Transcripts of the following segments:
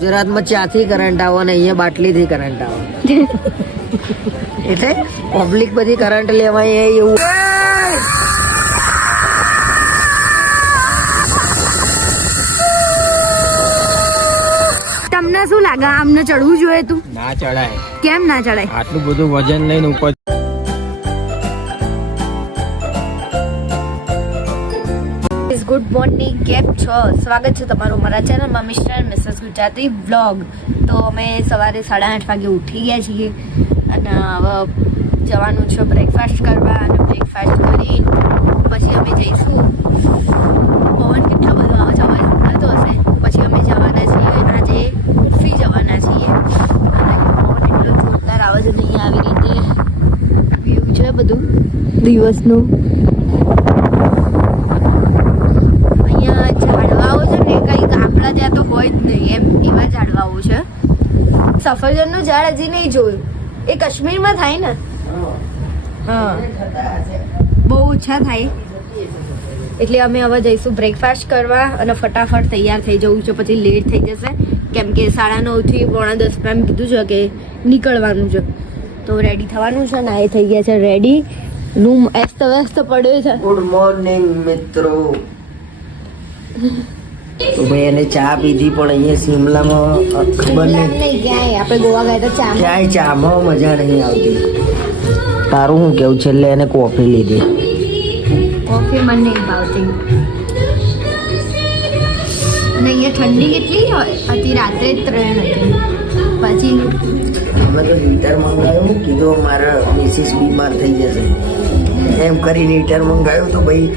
ગુજરાતમાં ચાથી કરંટ આવે ને અહીંયા બાટલીથી કરંટ આવે એટલે પબ્લિક બધી કરંટ લેવાય એવું. તમને શું લાગે આમને ચડવું જોઈએ? તું ના ચડાય. કેમ ના ચડાય? આટલું બધું વજન લઈને ઉપર. ગુડ મોર્નિંગ, કેમ છો? સ્વાગત છે તમારું મારા ચેનલમાં mister and missus Gujarati vlog. તો અમે સવારે 8:30 વાગે ઉઠી ગયા છીએ અને હવે જવાનું છે બ્રેકફાસ્ટ કરવા અને બ્રેકફાસ્ટ કરી પછી અમે જઈશું. પવન કેટલો બધો આવે છે, અવાજ સંભળાતો હશે. પછી અમે જવાના છીએ આજે ઉઠી જવાના છીએ અને પવન એટલો જોરદાર આવે છે. અહીંયા આવી રીતે વ્યૂ છે બધું દિવસનું. ઝાડવાઓ છે ને કંઈક આપણા ત્યાં તો હોય જ નહીં એમ, એવા ઝાડવાઓ છે. સફરજનનું ઝાડ હજી નહીં જોયું. એ કાશ્મીરમાં થાય ને? હા, બહુ ઓછા થાય. એટલે અમે હવે જઈશું બ્રેકફાસ્ટ કરવા અને ફટાફટ તૈયાર થઈ જવું છે, પછી લેટ થઈ જશે કેમ કે 9:30 થી 9:45 એમ કીધું છે કે નીકળવાનું છે. તો રેડી થવાનું છે ને એ થઈ ગયા છે રેડી. રૂમ એસ્ત વ્યસ્ત પડ્યો છે. ગુડ મોર્નિંગ મિત્રો. તો ભાઈ એને ચા પીધી પણ અહીંયા શિમલામાં ખબર નહીં ક્યાંય આપણે ગોવા ગયા તો ચા ક્યાંય ચામાં મજા નહીં આવતી. તારું શું કેવું? છેલ્લે એને કોફી લીધી. કોફી મને નહીં ભાવતી. અને અહીંયા ઠંડી કેટલી હતી? રાત્રે 3 હતી. પછી અમે તો હીટર મંગાવ્યું, કીધું મારા મિસિસ બીમાર થઈ જશે એમ કરીને હીટર મંગાવ્યું તો ભાઈ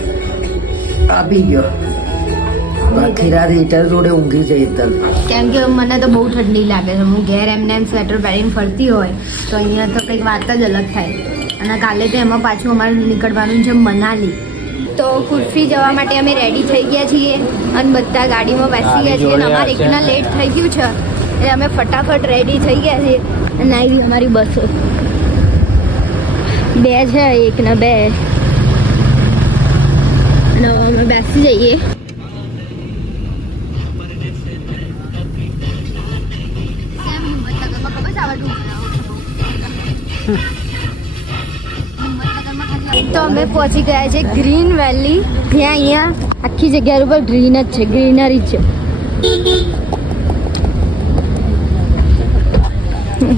આપી ગયો. આખી રાત હીટર જોડે ઊંઘી જઈ તલ. કેમ કે મને તો બહુ ઠંડી લાગે છે. હું ઘેર એમને એમ સ્વેટર પહેરીને ફરતી હોય તો અહીંયા તો કંઈક વાત જ અલગ થાય. અને કાલે તો એમાં પાછું અમારે નીકળવાનું છે મનાલી. તો કુલ્ફી જવા માટે અમે રેડી થઈ ગયા છીએ અને બધા ગાડીમાં બેસી ગયા છીએ અને અમારે એકના લેટ થઈ ગયું છે એટલે અમે ફટાફટ રેડી થઈ ગયા છીએ. અને આવી અમારી બસો 2 છે, 1 ને 2. અને અમે બેસી જઈએ. તો અમે પહોંચી ગયા છે ગ્રીન વેલી. ત્યાં અહીંયા આખી જગ્યા ઉપર ગ્રીન જ છે, ગ્રીનરી છે.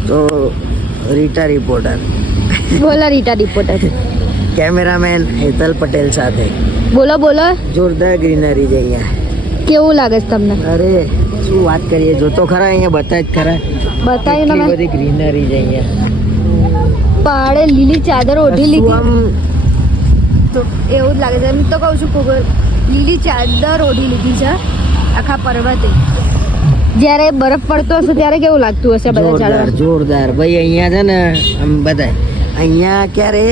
તો રીટા રિપોર્ટર બોલો. Rita reporter, cameraman Hetal Patel સાથે. બોલો બોલો. જોરદાર ગ્રીનરી છે અહીંયા. કેવું લાગે છે તમને? અરે શું વાત કરીએ, જો તો ખરા અહીંયા બતાય જ ખરા. બતાવી એટલી તમે. બધી ગ્રીનરી છે અહીંયા. પહાડે લીલી ચાદર ઓઢી શું લીધી. આમ તો એવું જ લાગે છે. એમ તો કહું છું કુગર લીલી ચાદર ઓઢી લીધી છે આખા પર્વતે. જ્યારે બરફ પડતો હશે ત્યારે કેવું લાગતું હશે બધા જોરદાર ઝાડવા? જોરદાર ભાઈ. અહીંયા છે ને આમ બધાય અહીંયા ક્યારે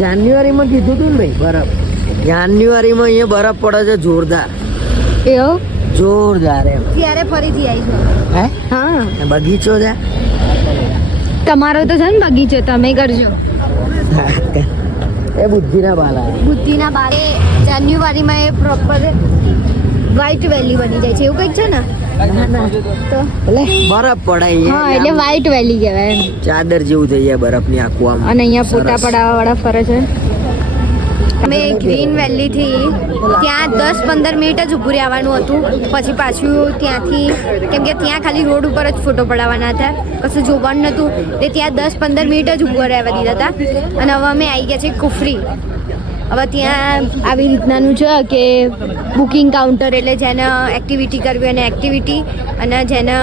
જાન્યુઆરીમાં કીધું હતું ને ભાઈ બરફ. જાન્યુઆરીમાં અહીંયા બરફ પડે છે જોરદાર એવો જોરદાર એમ. ત્યારે ફરીથી આવી છે. હે હા, બગીચો છે તમારો તો છે ને બગીચો, તમે કરજો. એ બુદ્ધિના બાલા. બુદ્ધિના બારે જાન્યુઆરીમાં એ પ્રોપર વ્હાઈટ વેલી બની જાય છે એવું કંઈક છે ને? તો એટલે બરફ પડે હા, એટલે વ્હાઈટ વેલી કહેવાય એમ. ચાદર જેવું થઈ જાય બરફની આખું આમ. અને અહીંયા ફોટા સરસ. પડાવવા વાળા ફરે છે. અમે ગ્રીન વેલી થી ત્યાં 10-15 મિનિટ જ ઊભું રહેવાનું હતું. પછી પાછું ત્યાંથી કેમ કે ત્યાં ખાલી રોડ ઉપર જ ફોટો પડાવવાના હતા, કશું જોવાનું નહોતું. તે ત્યાં 10-15 મિનિટ જ ઊભું રહેવા દીધા હતા. અને હવે અમે આવી ગયા છીએ કુફરી. હવે ત્યાં આવી રીતનાનું છે કે બુકિંગ કાઉન્ટર, એટલે જેને એક્ટિવિટી કરવી હોય એને એક્ટિવિટી, અને જેને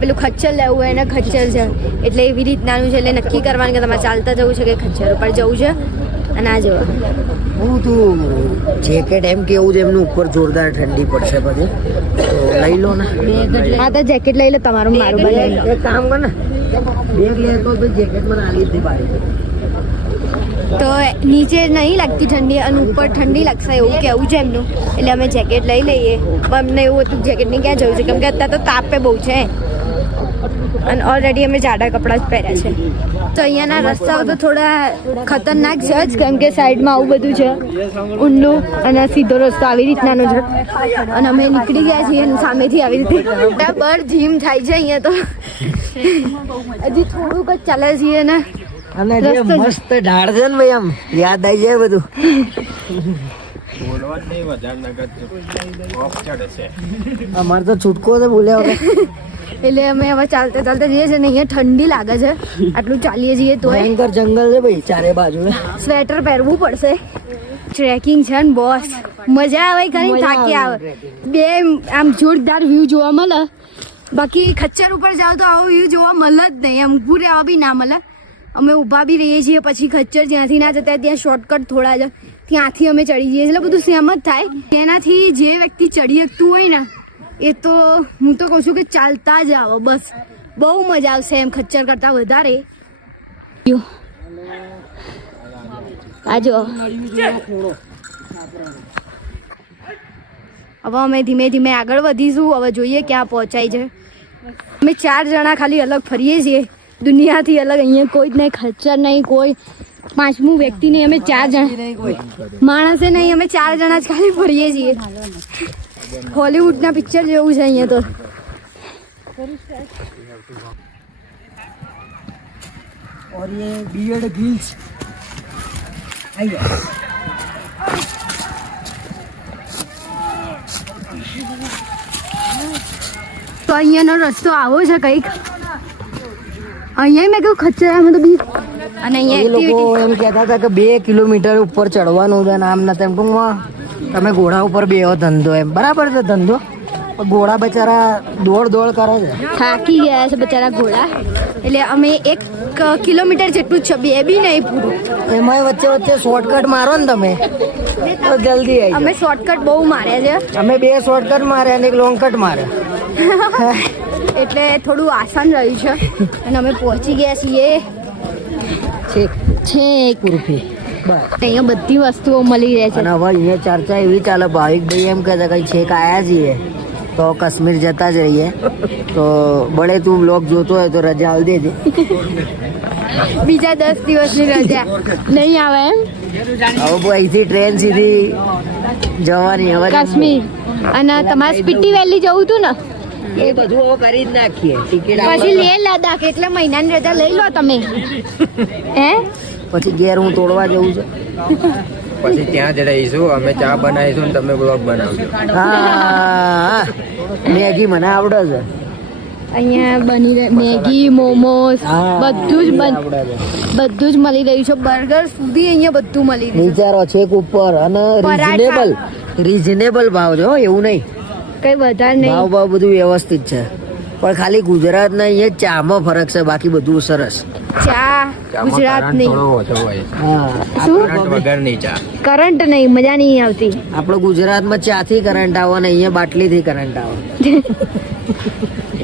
પેલું ખચ્ચર લેવું હોય એને ખચ્ચર છે. એટલે એવી રીતનાનું છે. એટલે નક્કી કરવાનું કે તમારે ચાલતા જવું છે કે ખચ્ચર ઉપર જવું છે. અને આ જવા હું તું જેકેટ એમ કેવું છે એમનું ઉપર જોરદાર ઠંડી પડશે પછી તો લઈ લો ને. હા, તો જેકેટ લઈ લો તમારું, મારું બનાવી. એક કામ કર ને, બેગ લે તો જેકેટ મને આલી દે પાડી. તો નીચે નહીં લાગતી ઠંડી અને ઉપર ઠંડી લાગશે એવું કેવું છે એમનું. એટલે અમે જેકેટ લઈ લઈએ. પણ અમને એવું હતું જેકેટની ક્યાં જવું છે કેમ કે અત્યારે તો તાપે બહુ છે. અને ઓલરેડી અમે જાડા કપડાં જ પહેર્યા છે. તો અહીંયાના રસ્તાઓ તો થોડા ખતરનાક છે જ, કેમ કે સાઈડમાં આવું બધું છે ઊંડું અને સીધો રસ્તો આવી રીતનાનો છે. અને અમે નીકળી ગયા છીએ અને સામેથી આવી રીતે બરાબર જીમ થાય છે અહીંયા તો. હજી થોડુંક જ ચાલે છીએ ને અને જે મસ્ત ઢાળ છે ને ભાઈ, આમ યાદ આવી જાય બધું. અમારે તો છૂટકો છે બોલ્યા વગર. એટલે અમે હવે ચાલતા ચાલતા જઈએ છીએ ને અહીંયા ઠંડી લાગે છે, આટલું ચાલીએ છીએ તો ભયંકર જંગલ છે ભાઈ ચારે બાજુ. સ્વેટર પહેરવું પડશે. ટ્રેકિંગ છે ને બોસ, મજા આવે કરીને થાકી આવે. બે આમ જોરદાર વ્યૂ જોવા મળે, બાકી ખચ્ચર ઉપર જાઓ તો આવો વ્યૂ જોવા મળે જ નહીં. આમ ઊભું રહેવા બી ના મળે. અમે ઊભા બી રહીએ છીએ, પછી ખચ્ચર જ્યાંથી ના જતા ત્યાં શોર્ટકટ થોડા જ ત્યાંથી અમે ચડી જઈએ, એટલે બધું સેમ જ થાય. તેનાથી જે વ્યક્તિ ચડી શકતું હોય ને એ તો હું તો કહું છું કે ચાલતા જ આવો, બસ બહુ મજા આવશે એમ ખચ્ચર કરતાં વધારે. આજો હવે અમે ધીમે ધીમે આગળ વધીશું. હવે જોઈએ ક્યાં પહોંચાય છે. અમે 4 જણા ખાલી અલગ ફરીએ છીએ, દુનિયાથી અલગ. અહીંયા કોઈ જ નહીં, ખચ્ચર નહીં, કોઈ પાંચમું વ્યક્તિ નહીં. અમે 4 જણા માણસે નહીં, અમે 4 જણા જ ખાલી ફરીએ છીએ. હોલીવુડના પિક્ચર જેવું છે અહીંયા તો. और ये बियर्ड हिल्स તો અહીંયાનો રસ્તો આવો છે કંઈક. અહીંયા મેં કહ્યું ખચ્ચરામાં તો બી. અને અહીંયા એ લોકો એમ કહેતા હતા કે 2 કિલોમીટર ઉપર ચડવાનું છે ને આમ ને તેમ. ટૂંકમાં તમે ઘોડા ઉપર બેહો ધંધો એમ બરાબર છે ધંધો, પણ ઘોડા બચારા દોડ કરે છે. થાકી ગયા છે બચારા ઘોડા. એટલે અમે 1 કિલોમીટર જેટલું જ છે, 2 બી નહીં પૂરું. એમાંય વચ્ચે વચ્ચે શોર્ટકટ મારો ને તમે તો જલ્દી આવી અમે શોર્ટકટ બહુ માર્યા છે, અમે 2 શોર્ટકટ માર્યા અને 1 લોંગ કટ માર્યા. એટલે થોડું આસાન રહ્યું છે. અને અમે પહોંચી ગયા છીએ છેક કુર્ફી. અહીંયા બધી વસ્તુઓ મળી રહે છે. અને હવે અહીંયા ચર્ચા એવી ચાલે, ભાવિકભાઈ એમ કહેતા કઈ છેક આયા છીએ તો કાશ્મીર જતા જ રહીએ, તો બળે તું બ્લોગ જોતો હોય તો રજા આવી દેજે. બીજા 10 દિવસની રજા નહીં આવે એમ. હવે અહીંથી ટ્રેન સીધી જવાની હવે કાશ્મીર. અને તમારે સ્પીટી વેલી જવું હતું ને, એ બધું હવે કરી જ નાખીએ. ટિકિટ પછી લેહ લદ્દાખ એટલે મહિનાની રજા લઈ લો તમે. હે પછી ઘેર હું તોડવા જવું છે. પછી ત્યાં જ રહીશું, અમે ચા બનાવીશું ને તમે બ્લોગ બનાવજો. હા મેગી મને આવડે છે. અહીંયા બની રહે મેગી, મોમોસ, બધું જ બધું જ મળી રહ્યું છે. બર્ગર સુધી અહીંયા બધું મળી રહ્યું છે. વિચારો છેક ઉપર અને રીઝનેબલ ભાવ છે હો, એવું નહીં કઈ વધારે નહીં. ભાવ બધું વ્યવસ્થિત છે, પણ ખાલી ગુજરાતના અહીંયા ચામાં ફરક છે, બાકી બધું સરસ. ચા ગુજરાત નહીં. શું વગરની ચા, કરંટ નહીં, મજા નહીં આવતી. આપણો ગુજરાતમાં ચાથી કરંટ આવે ને અહીંયા બાટલીથી કરંટ આવે.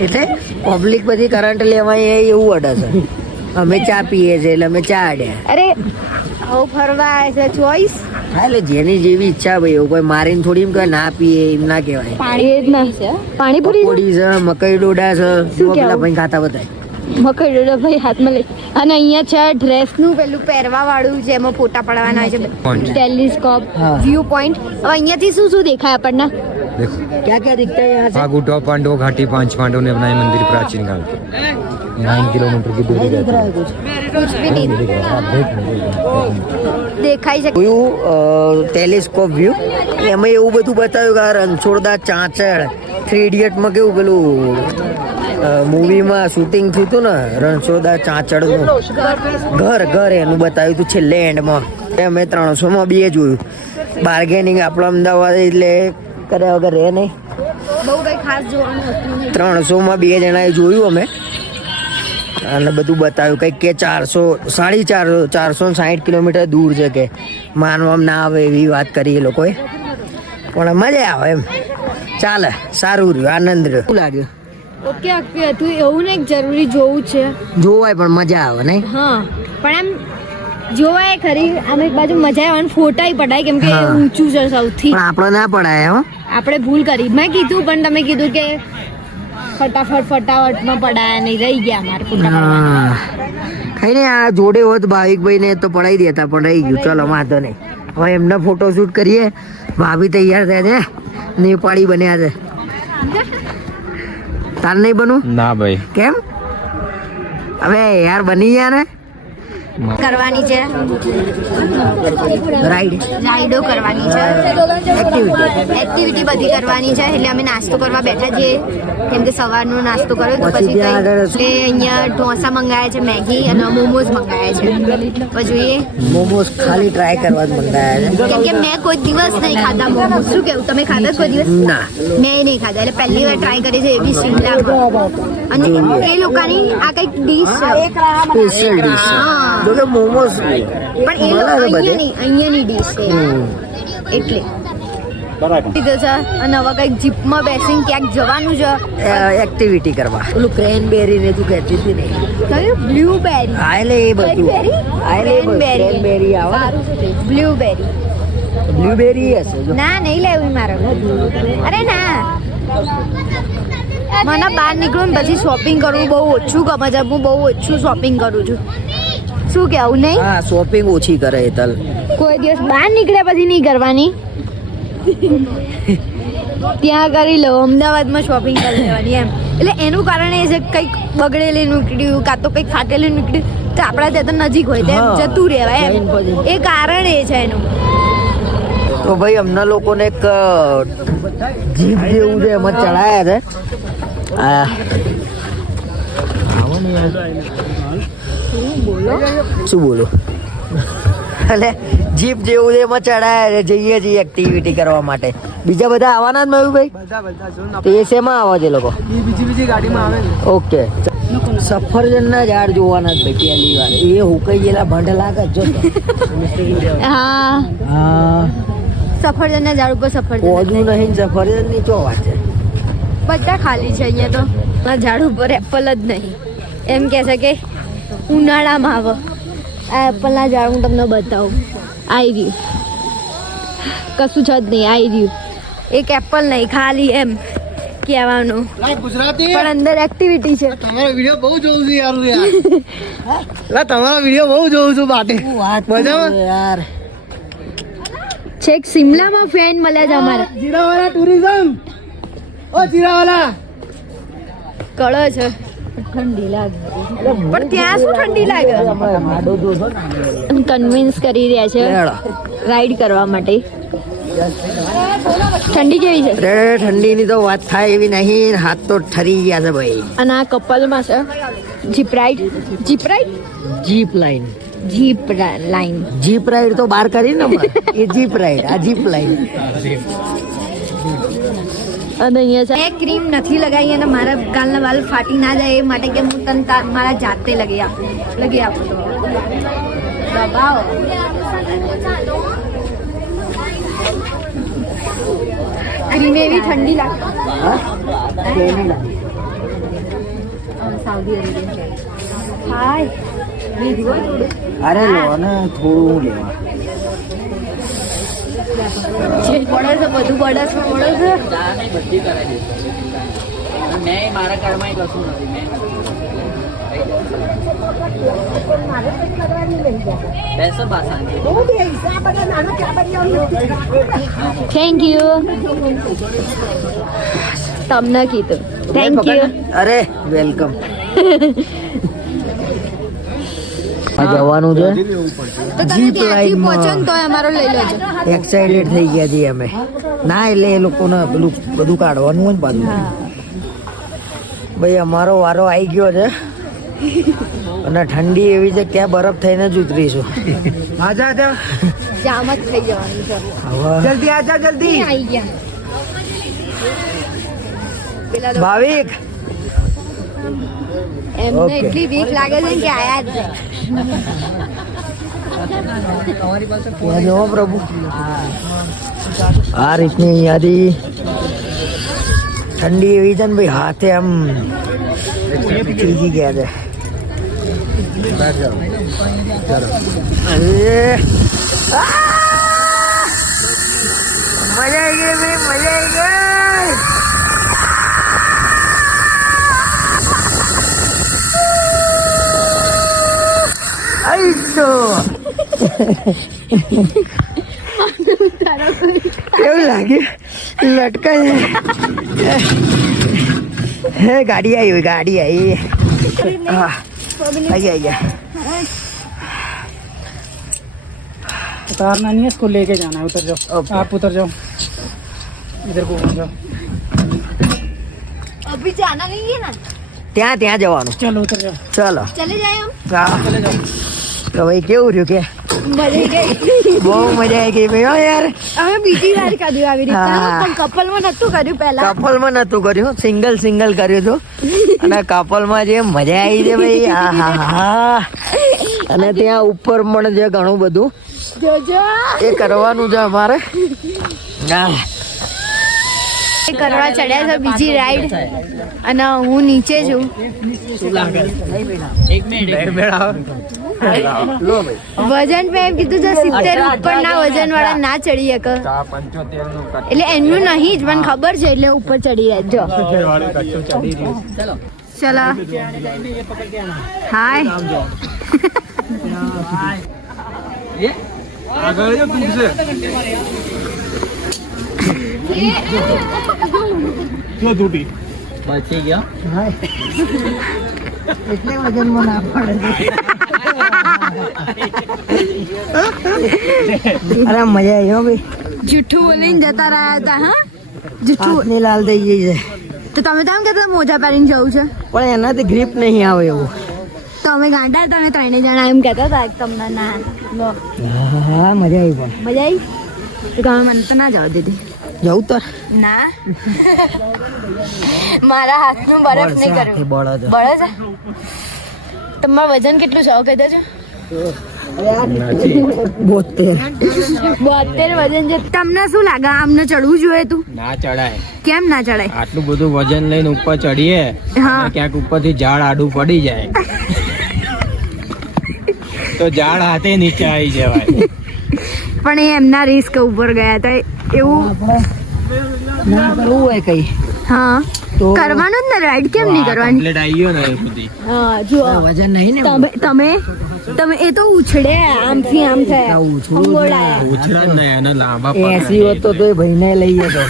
એટલે પબ્લિક બધી કરંટ લેવાય એવું અડે છે. અમે ચા પીએ છીએ એટલે અમે ચા અડ્યા. અરે આવું ફરવા આવે છે ચોઈસ. હા એટલે જેની જેવી ઈચ્છા ભાઈ, એવું કોઈ મારીને થોડી એમ કે ના પીએ એમ ના કહેવાય. પાણી જ ના છે, પાણીપુરી પકોડી છે, મકઈ ડોડા છે, જો પેલા ભાઈ ખાતા બધા મકઈ ડોડા ભાઈ હાથમાં લઈ. અને અહીંયા છે ડ્રેસનું પેલું પહેરવા વાળું, જેમાં ફોટા પડવાના હોય છે. Telescope, view point. હવે અહીંયાથી શું શું દેખાય આપણને? क्या क्या दिखता है यहाँ से? फागुटो पांडव घाटी 5 पांडव ने बनाए मंदिर प्राचीन काल के, 9 किलोमीटर की दूरी दिख रहा है कुछ? कुछ भी नहीं દેખાય છે. જોયું ટેલિસ્કોપ વ્યૂ, એમાં એવું બધું બતાવ્યું કે રણછોડદાસ ચાંચડ 3 ઇડિયટમાં કેવું પેલું મૂવીમાં શૂટિંગ થયું હતું ને રણછોડદાસ ચાંચડનું ઘર એનું બતાવ્યું હતું છેલ્લે એન્ડમાં. મેં 300માં 2 જોયું. બાર્ગેનિંગ આપણો અમદાવાદ એટલે કર્યા વગર રહે નહીં. બહુ કઈ ખાસ જોવાનું હતું નહીં. 300માં 2 જણાએ જોયું અમે, અને બધું બતાવ્યું કંઈક કે 460 કિલોમીટર દૂર છે, કે માનવામાં ના આવે એવી વાત કરી એ લોકોએ. પણ મજા આવે એમ, ચાલે, સારું રહ્યું, આનંદ રહ્યો. શું લાગ્યું? ઓકે ઓકે હતું એવું નહીં જરૂરી જોવું છે. જોવાય પણ મજા આવે નહીં? હા પણ એમ જોવાય ખરી. આમ એક બાજુ મજા આવે અને ફોટાય પડાય, કેમ કે ઊંચું છે સૌથી. પણ આપણે ના પડાય હો, આપણે ભૂલ કરી. મેં કીધું પણ તમે કીધું કે ફટાફટમાં પડાયા નહીં રહી ગયા અમારે ફોટા પાડવાના. કઈ નહીં, આ જોડે હોત ભાવિકભાઈ ને તો પડાવી દેતા, પણ રહી ગયું. ચલો વાંધો નહીં, હવે એમને ફોટોશૂટ કરીએ. ભાભી તૈયાર થયા છે, નેપાળી બન્યા છે. તાર નહીં બનવું? ના ભાઈ. કેમ? હવે યાર બની ગયા ને. કરવાની છે રાઈડો કરવાની છે, એક્ટિવિટી બધી કરવાની છે. એટલે અમે નાસ્તો કરવા બેઠા છીએ, કેમ કે સવારનો નાસ્તો કર્યો તો પછી એટલે અહીંયા ઢોસા મંગાયા છે, મેગી અને મોમોઝ મંગાયા છે. પછી જોઈએ મોમોસ ખાલી ટ્રાય કરવા જ મંગાયા છે. કેમ કે મેં કોઈ દિવસ નહીં ખાધા મોમોઝ. શું કેવું, તમે ખાધા કોઈ દિવસ? ના, મેં નહીં ખાધા, એટલે પહેલી વાર ટ્રાય કરી છે, એ બી શિમલામાં. અને એ લોકોની આ કઈક ડીશ છે, સ્પેશિયલ ડીશ છે. હા. જો કે મોમોસ પણ એ લોકો અહીંયાની ડીશ છે એટલે કીધું છે. અને હવે કઈક જીપમાં બેસીને ક્યાંક જવાનું છે, એક્ટિવિટી કરવા. ઓલું ક્રેનબેરી ને તું કહેતી હતી ને, કયું બ્લુબેરી? આયલે એ બધું આયલે ક્રેનબેરી આવે, બ્લુબેરી. બ્લુબેરી હશે. જો ના નહીં લેવું મારે. અરે ના, મને બહાર નીકળું ને પછી શોપિંગ કરવું બહુ ઓછું ગમે છે. હું બહુ ઓછું શોપિંગ કરું છું. શું કેવું? નહીં, હા, શોપિંગ ઓછી કરે હેતલ. કોઈ દિવસ બહાર નીકળ્યા પછી નહીં કરવાની. ત્યાં કરી લો, અમદાવાદમાં શોપિંગ કરી લેવાની એમ. એટલે એનું કારણ એ છે કે કંઈક બગડેલી નીકળ્યું કાં તો કંઈક ફાટેલું નીકળ્યું તો આપણા ત્યાં તો નજીક હોય તેમ જતું રહેવાય એમ. એ કારણ એ છે એનું. તો ભાઈ અમને લોકોને એક જીપ જેવું છે, એમાં ચડાયા છે. શું બોલો? એટલે જીપ જેવું છે, એમાં ચડાયા છે. જઈએ છીએ એક્ટિવિટી કરવા માટે. બીજા બધા આવવાના જ મયુભાઈ? તો એ શેમાં આવે છે લોકો? બીજી ગાડીમાં આવે. ઓકે, સફરજનના ઝાડ જોવાના જ ભાઈ પહેલી વાર. એ હુકાઈ ગયેલા ભંડ લાગે જો. હા, હા, સફરજનના ઝાડ ઉપર સફરજન પોદું નહીં, સફરજન ની ચો વાત છે. બધા ખાલી છે અહીંયા તો. આ ઝાડ ઉપર એપલ જ નહીં. એમ કહે છે કે ઉનાળામાં આવે આ એપલના ઝાડ. હું તમને બતાવું. આવી રહ્યું, કશું છે જ નહીં. આવી રહ્યું એક એપલ નહીં, ખાલી એમ કહેવાનું. ગુજરાતી પણ અંદર એક્ટિવિટી છે. તમારો વિડિયો બહુ જોઉં છું યાર. તમારો વિડિયો બહુ જોઉં છું બાટે. મજામાં યાર. છેક શિમલામાં ફેન મળ્યા છે અમારે. જીરાવાલા ટુરિઝમ. ઓ જીરાવાલા. કળો છે, ઠંડી લાગે. પણ ત્યાં શું ઠંડી લાગે? કન્વિન્સ કરી રહ્યા છે રાઈડ કરવા માટે. ઠંડી કેવી છે? ઠંડીની તો વાત થાય એવી નહીં. હાથ તો ઠરી ગયા છે ભાઈ. અને આ કપલમાં છે jeep ride. Jeep ride, jeep line. Jeep line. Jeep ride તો બહાર કરી ને અમારે. એ જીપ રાઈડ, આ જીપ લાઈન. અને અહીંયા છે. મેં ક્રીમ નથી લગાવી અને મારા ગાલના વાળ ફાટી ના જાય એ માટે કે હું તને મારા જાતે લગી આપું. દબાવો. ક્રીમ એવી ઠંડી લાગે. સાઉદી અરેબિયન હાય. અરે લો ને થોડું લેવા. જે પડે છે બધું પડે છે. Thank you. તમને કીધું થેન્ક યુ. અરે વેલકમ. જવાનું છે તો તમે ત્યાંથી પહોંચો ને તો અમારો લઈ લેજો. એક્સાઇટેડ થઈ ગયા છીએ અમે. ના એટલે એ લોકોને પેલું બધું કાઢવાનું હોય ને પાછું. ભાઈ અમારો વારો આવી ગયો છે અને ઠંડી એવી છે ક્યાં બરફ થઈને જ ઉતરીશું. આજા આજા જામ જ થઈ જવાનું છે. હવે જલ્દી આજા જલ્દી. આવી ગયા પેલા તો ભાવિક એમને Okay. એટલી બીક લાગે છે કે આયા જ નહીં. ત્યાં જુઓ પ્રભુ. આ રીતની અહીંયાથી ઠંડી એવી છે ને ભાઈ હાથે આમ થીજી ગયા છે. અરે મજા આવી ગઈ ભાઈ, મજા આવી ગઈ. કેવું લાગ્યું લટકાય હે ગાડી આવી હા आइए उतारना नहीं है, इसको लेके जाना है। उतर जाओ, आप उतर जाओ, इधर को उतर जाओ। अभी जाना नहीं है ना, ત્યાં ત્યાં જવાનું चलो उतर जाओ। ચલો चले जाए हम। હા चले जाओ। તો ભાઈ કેવું રહ્યું કે મજા આવી ગઈ, બહુ મજા આવી ગઈ ભાઈ હો યાર અમે બીજી વાર કર્યું આવી રીતે, હા. પણ કપલમાં નતું કર્યું પહેલા. કપલમાં નતું કર્યું સિંગલ કર્યું હતું અને કપલમાં જે મજા આવી છે ભાઈ આહાહા. અને ત્યાં ઉપર પણ છે ઘણું બધું જોજો એ કરવાનું છે અમારે એ કરવા ચડ્યા છે બીજી રાઈડ, અને હું નીચે છું. વજન મેં એમ કીધું છે 70 ઉપરના વજન વાળા ના ચડી શકે, એટલે એમનું નહીં જ મને ખબર છે, એટલે ઉપર ચડી રહેજો. ચલો હાય. બચી ગયા એટલે વજનમાં ના પડે. અરે મજા આવી હો ભાઈ, જૂઠું બોલીને જતા રહ્યા હતા. હા જૂઠું, હાથની લાલ થઈ ગઈ છે તો તમે તો એમ કહેતા મોજા પહેરીને જવું છે, પણ એનાથી ગ્રીપ નહીં આવે એવું. તો અમે ગાંડા તમે ત્રણે જણા એમ કહેતા હતા કે તમને ના લો. હા મજા આવી પણ મજા આવી તો તમે મને તો ના જવા દીધી. જવું તો ના મારા હાથનું બરફ નહીં કર્યું. બળો છે બળે છે. તમારું વજન કેટલું છે કહી દેજો. 72 વજન છે. તમને શું લાગે આમને ચડવું જોઈએ તું? ના ચડાય, કેમ ના ચડાય? આટલું બધું વજન લઈને ઉપર ચડીએ હા. અને ક્યાંક ઉપરથી ઝાડ આડું પડી જાય તો ઝાડ હાથે નીચે આવી જવાય. પણ એ એમના રિસ્ક ઉપર ગયા હતા એવું. ના કરવું હોય કઈ હા તો કરવાનું જ ને, રાઈડ કેમ નહીં કરવાની? કમ્પ્લીટ આવી ગયો ને એ સુધી. હા જુઓ વજન નહીં ને તમે એ તો ઉછળે આમથી આમ થયા, ઉછળવું અંગોળાયા. ઉછળે જ નહીં અને લાંબા 80 હોત તો તોય ભાઈને લઈએ તો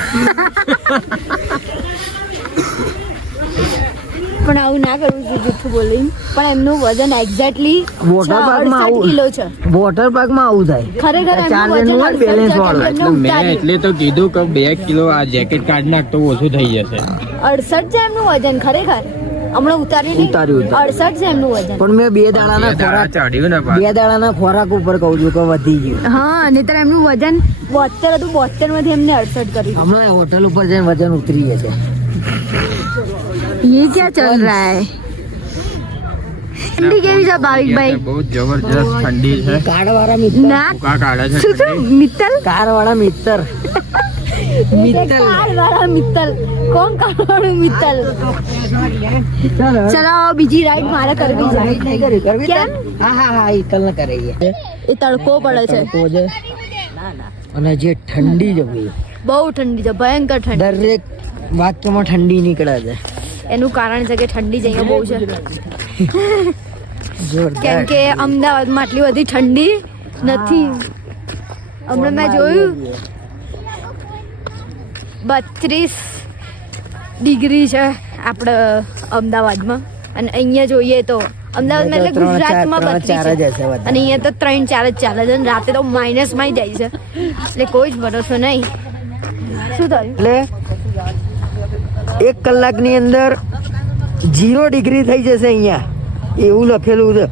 પણ આવું ના કરવું જોઈએ જૂઠું બોલીને. પણ એમનું વજન એક્ઝેક્ટલી વોટર પાર્કમાં 68 કિલો છે. વોટર પાર્કમાં આવું થાય. ખરેખર ચાર એમનું જણનું વજન હોય balance 68 વાળું. છે, એટલે એમને મેં ઉતાર્યું. એટલે તો કીધું કે 2 કિલો આ જેકેટ કાઢી નાખ તો ઓછું થઈ જશે. 68 છે એમનું વજન ખરેખર. હમણાં ઉતાર્યું ઉતાર્યું. 68 છે એમનું વજન. પણ મેં 2 દાડાના ખોરાક ચડ્યું ને 2 દાડાના ખોરાક ઉપર કહું છું કે વધી ગયું. હા નહીતર એમનું વજન 72 હતું, 72 માંથી એમને 68 કર્યું. હમણાં હોટલ ઉપર જઈને વજન ઉતરી ગયા છે. ये क्या चल रहा है? ઠંડી કેવી છે ભાવિકભાઈ? બહુ જબરજસ્ત ઠંડી છે. કાર વાળા મિત્ર ના ઉકા કાઢે છે શું શું ઠંડી. મિત્તલ? કાર વાળા મિત્ર કાર વાળા મિત્તલ. કોણ કાર વાળું મિત્તલ? ચલો બીજી રાઈડ મારે કરવી છે. કેમ? હા ઈકલ ન કરે એ તડકો પડે છે, અને જે ઠંડી છે ભાઈ, બહુ ઠંડી છે, ભયંકર ઠંડી. દરેક વાક્યમાં ઠંડી નીકળે છે. એનું કારણ છે કે ઠંડી જ અહીંયા બહુ છે, જોરદાર. કેમ કે અમદાવાદમાં આટલી બધી ઠંડી નથી. હમણાં મેં જોયું 32 ડિગ્રી છે આપણે અમદાવાદમાં, અને અહીંયા જોઈએ તો અમદાવાદમાં એટલે ગુજરાતમાં 32 છે, અને અહીંયા તો 3-4 જ ચાલે છે, અને રાતે તો માઇનસમાં જાય છે, એટલે કોઈ જ ભરોસો નહીં. શું થયું? એટલે 1 કલાકની અંદર 0 ડિગ્રી થઈ જશે અહીંયા, એવું લખેલું છે.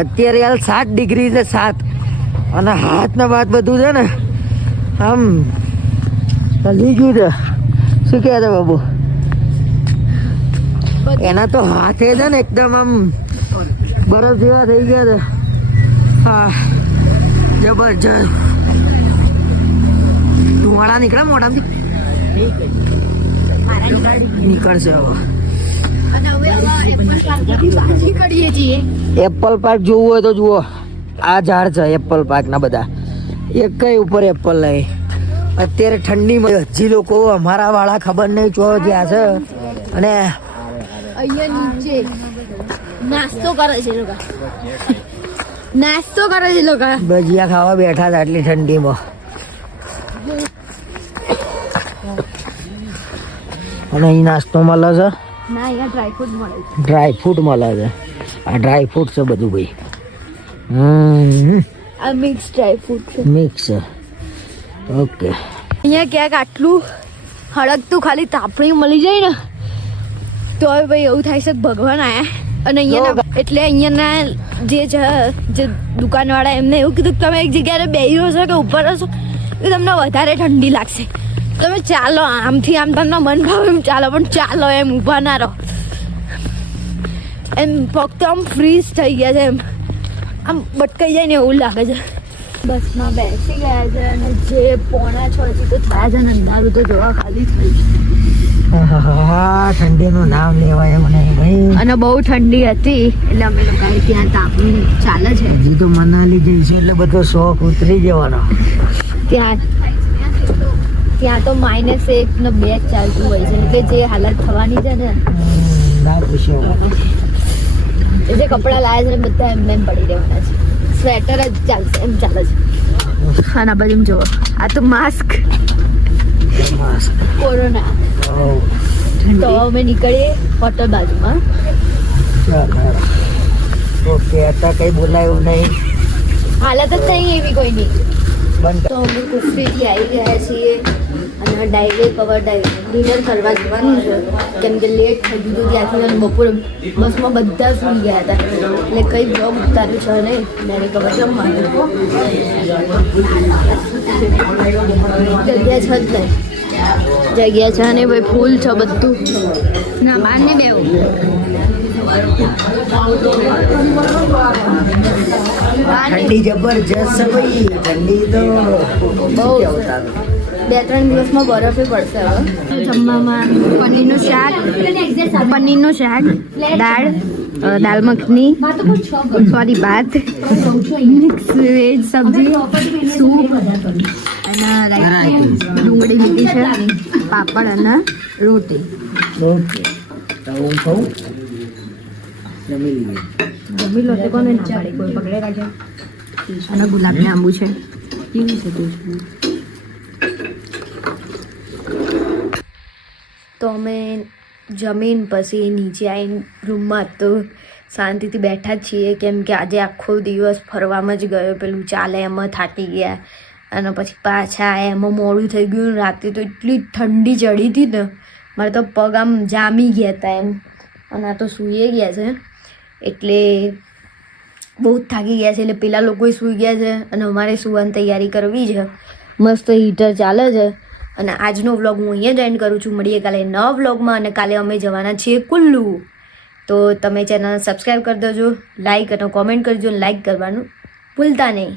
અત્યારે હાલ 7 ડિગ્રી છે, 7. અને હાથ ને વાત બધું છે ને આમ હલી ગયું છે. શું કહે છે બાબુ? એના તો હાથે છે ને એકદમ આમ બરફ જેવા થઈ ગયા છે. હા જબરજસ્ત ધુમાડા નીકળે મોઢામાંથી, નીકળશે હવે. એપલ પાર્ક જોવું હોય તો જુઓ, આ ઝાડ છે એપલ પાર્ક ના બધા, એક કઈ ઉપર એપલ નહીં. અત્યારે ઠંડીમાં હજી લોકો અમારા વાળા ખબર નહીં ચો જ્યાં છે, અને અહીંયા નીચે નાસ્તો કરે છે લોકો. નાસ્તો કરે છે લોકો. ભજીયા ખાવા બેઠા હતા આટલી ઠંડીમાં. અને અહીં નાસ્તો મળે છે, ના અહીંયા ડ્રાયફ્રૂટ મળે છે. ડ્રાયફ્રૂટ મળે છે. આ ડ્રાયફ્રૂટ છે બધું ભાઈ. આ મિક્સ ડ્રાયફ્રૂટ છે. મિક્સ છે. ઓકે. અહીંયા ક્યાંક આટલું હળગતું ખાલી તાપણી મળી જાય ને તો હવે ભાઈ એવું થાય છે કે ભગવાન આયા. અને અહીંયા એટલે અહીંયાના જે દુકાનવાળા એમને એવું કીધું કે તમે એક જગ્યાએ બેહી હશો કે ઉપર હશો કે તમને વધારે ઠંડી લાગશે, તમે ચાલો આમથી આમ તમને મન ભાવે એમ ચાલો, પણ ચાલો એમ ઊભા ના રહો. એમ ફક્ત આમ ફ્રીઝ થઈ ગયા છે, એમ આમ બટકાઈ જાય ને એવું લાગે છે. બસમાં બેસી ગયા છે અને જે 5:45 તો થયા છે ને અંધારું તો જોવા ખાલી થઈ ગયું. ઠંડીનું નામ લેવાય મને ભાઈ. અને બહુ ઠંડી હતી એટલે અમે લોકો ત્યાં તાપણી ચાલે છે. હજી તો મનાલી જઈશું એટલે બધો શોખ ઉતરી જવાનો. ત્યાં તો -1 ને 2 ચાલતું હોય છે, એટલે જે હાલત થવાની છે ને ના પૂછ્યો. એ જે કપડાં લાયા છે ને બધા એમ પડી રહેવાના છે. સ્વેટર જ ચાલશે એમ ચાલે છે. અને આ બાજુ જુઓ, આ તો માસ્ક કોરોના. તો અમે નીકળીએ હોટલ બાજુમાં. ઓકે. અત્યારે કઈ બોલાયું નહીં, હાલત જ નહીં એવી કોઈ નહીં. બંધ. તો અમે કુફરીથી આવી ગયા છીએ અને ડાયરેક્ટ હવે ડિનર કરવા જવાનું છે, કેમ કે લેટ થઈ ગયું ત્યાંથી. અને બપોરે બસમાં બધા સૂઈ ગયા હતા એટલે કંઈ બ્લોગ ઉતાર્યું છે નહીં. ડાયરેક્ટ હવે જમવાનું જગ્યા છે જ નહીં. જગ્યા છે ને ભાઈ ફૂલ છે બધું. ના બહાર નહીં બેવું. ઠંડી જબરજસ્ત છે ભાઈ. ઠંડી તો બહુ 2-3 દિવસમાં બરફે પડશે હવે. જમવામાં પનીરનું શાક, દાળ મખની, સોરી ભાત, મિક્સ વેજ સબ્જી, સૂપ અને ડુંગળી લીધી છે, પાપડ અને રોટી. ઓકે. તો હું કહું જમી લઈએ. જમી લો તો કોને ના પાડી, કોઈ પકડે રાખે. અને ગુલાબ જાંબુ છે. કેવું થતું છે? તો અમે જમીન પછી નીચે આવીને રૂમમાં તો શાંતિથી બેઠા જ છીએ, કેમ કે આજે આખો દિવસ ફરવામાં જ ગયો. પેલું ચાલે એમાં થાકી ગયા અને પછી પાછા એમાં મોડું થઈ ગયું. રાતે તો એટલી ઠંડી ચડી હતી ને મારે તો પગ આમ જામી ગયા હતા એમ. અને આ તો સૂઈ ગયા છે એટલે બહુ જ થાકી ગયા છે. એટલે પેલા લોકોએ સૂઈ ગયા છે અને અમારે સુવાની તૈયારી કરવી છે. મસ્ત હીટર ચાલે છે. અને આજનો વ્લોગ હું અહીંયા જ એન્ડ કરું છું. મળીએ કાલે નવા વ્લોગમાં. અને કાલે અમે જવાના છીએ કુલ્લુ. તો તમે ચેનલ સબસ્ક્રાઈબ કરી દેજો, લાઈક અને કોમેન્ટ કરજો. લાઈક કરવાનું ભૂલતા નહીં.